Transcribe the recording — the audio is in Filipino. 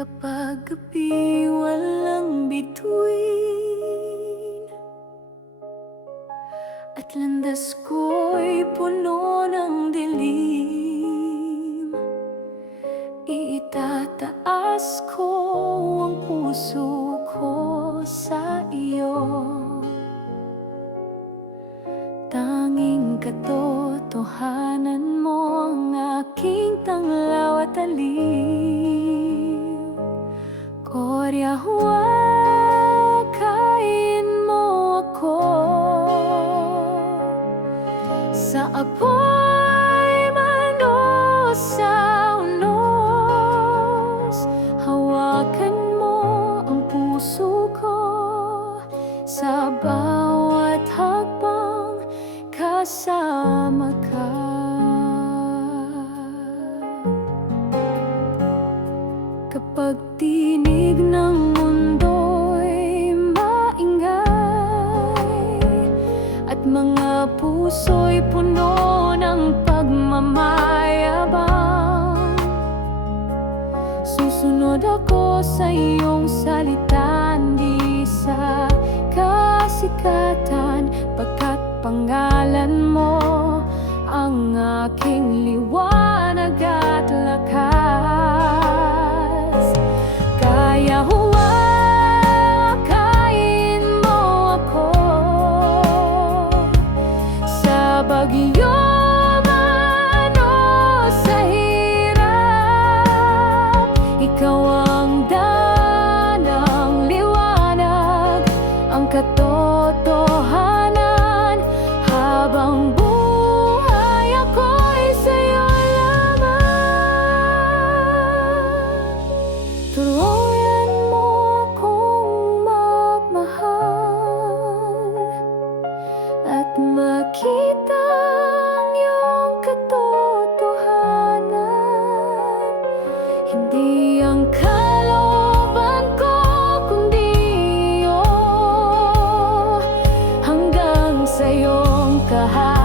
Kapag gabi walang bituin. At landas ko'y puno ng dilim. Itataas ko ang puso ko sa iyo. Tanging katotohanan mo ang aking tanglaw at aliw Korya huwakain mo ako. Sa apoy man o sa unos Hawakan mo ang puso ko. Sa bawat hakbang kasama ka. Kapag tinig puso'y puno ng pagmamayabang. Susunod ako sa iyong salita Di sa kasikatan. Pagkat pangalan mo Ang aking liwanag katotohanan. Habang buhay ako'y sa'yo lamang Turuyan mo akong magmahal At makita sa iyong kahal.